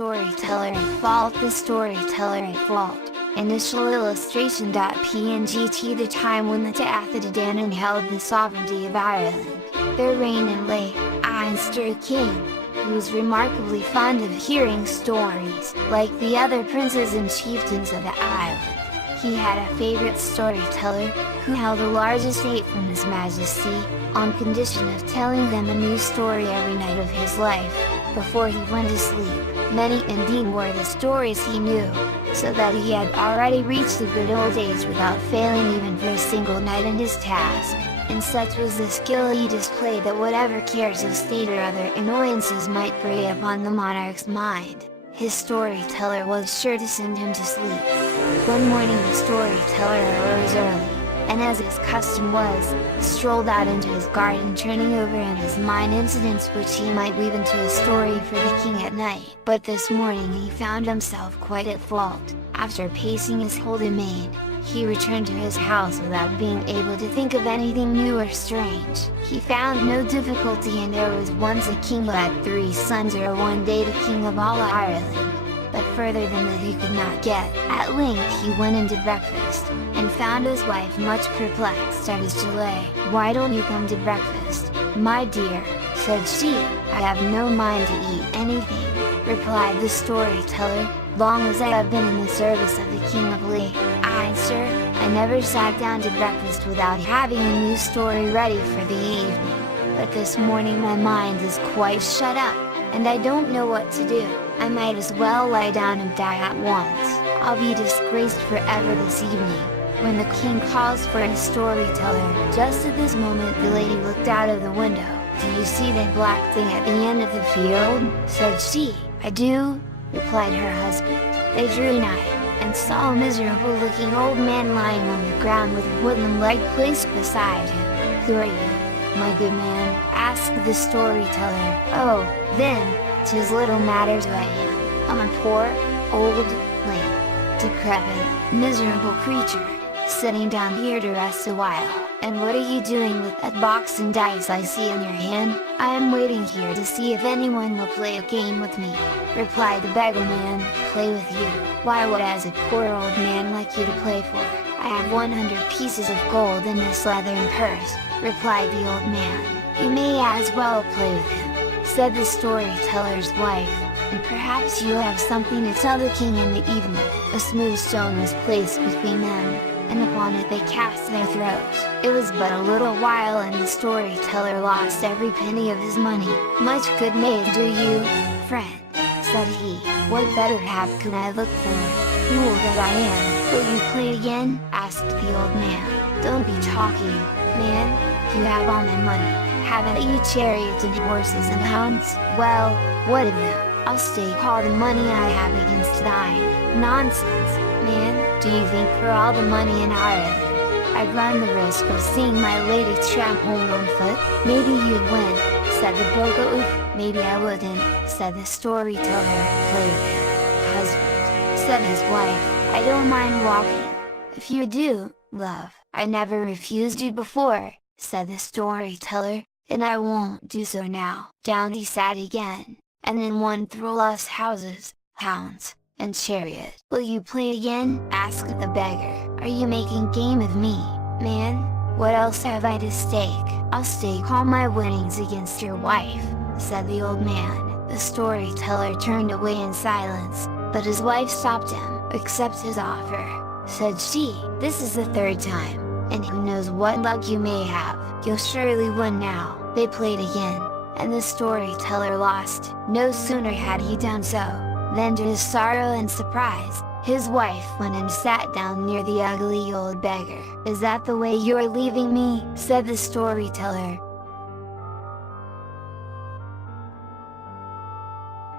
storyteller at fault. The storyteller at fault. Initial illustration.png. The time when the Dathadadannan held the sovereignty of Ireland. Their reign and lay, Einster king, who was remarkably fond of hearing stories, like the other princes and chieftains of the island. He had a favorite storyteller, who held a large estate from His Majesty, on condition of telling them a new story every night of his life, before he went to sleep. Many indeed were the stories he knew, so that he had already reached the good old age without failing even for a single night in his task. And such was the skill he displayed that whatever cares of state or other annoyances might prey upon the monarch's mind, his storyteller was sure to send him to sleep. One morning the storyteller arose early, and as his custom was, strolled out into his garden, turning over in his mind incidents which he might weave into a story for the king at night. But this morning he found himself quite at fault. After pacing his whole domain, he returned to his house without being able to think of anything new or strange. He found no difficulty, and there was once a king who had 3 sons, or one day the king of all Ireland. But further than that he could not get. At length he went into breakfast, and found his wife much perplexed at his delay. "Why don't you come to breakfast, my dear?" said she. "I have no mind to eat anything," replied the storyteller. "Long as I have been in the service of the King of Lee, sir, I never sat down to breakfast without having a new story ready for the evening. But this morning my mind is quite shut up, and I don't know what to do. I might as well lie down and die at once. I'll be disgraced forever this evening." When the king calls for a storyteller, just at this moment the lady looked out of the window. "Do you see that black thing at the end of the field?" said she. "I do," replied her husband. They drew nigh, and saw a miserable-looking old man lying on the ground with a wooden leg placed beside him. "Who are you, my good man?" asked the storyteller. "Oh, then, 'tis little matter who I am. I'm a poor, old, lame, decrepit, miserable creature, sitting down here to rest a while." "And what are you doing with that box and dice I see in your hand?" "I am waiting here to see if anyone will play a game with me," replied the beggar man. "Play with you? Why, what has a poor old man like you to play for? I have 100 pieces of gold in this leathern purse," replied the old man. "You may as well play with him," said the storyteller's wife, "and perhaps you have something to tell the king in the evening." A smooth stone was placed between them, and upon it they cast their throws. It was but a little while and the storyteller lost every penny of his money. "Much good may it do you, friend," said he. "What better hap can I look for? Fool that I am." "Will you play again?" asked the old man. "Don't be talking, man. You have all my money. Haven't you chariots and horses and hounds?" "Well, what of them? I'll stake all the money I have against thine." "Nonsense, man. Do you think for all the money in Ireland, I'd run the risk of seeing my lady tramp home on foot?" "Maybe you'd win," said the bogo. "Maybe I wouldn't," said the storyteller. "Play with him, husband," said his wife. "I don't mind walking, if you do, love." "I never refused you before," said the storyteller, "and I won't do so now." Down he sat again, and in one throw lost houses, hounds, and chariot. "Will you play again?" asked the beggar. "Are you making game of me, man? What else have I to stake?" "I'll stake all my winnings against your wife," said the old man. The storyteller turned away in silence, but his wife stopped him. "Accept his offer," said she. "This is the 3rd time, and who knows what luck you may have. You'll surely win now." They played again, and the storyteller lost. No sooner had he done so, then to his sorrow and surprise, his wife went and sat down near the ugly old beggar. "Is that the way you're leaving me?" said the storyteller.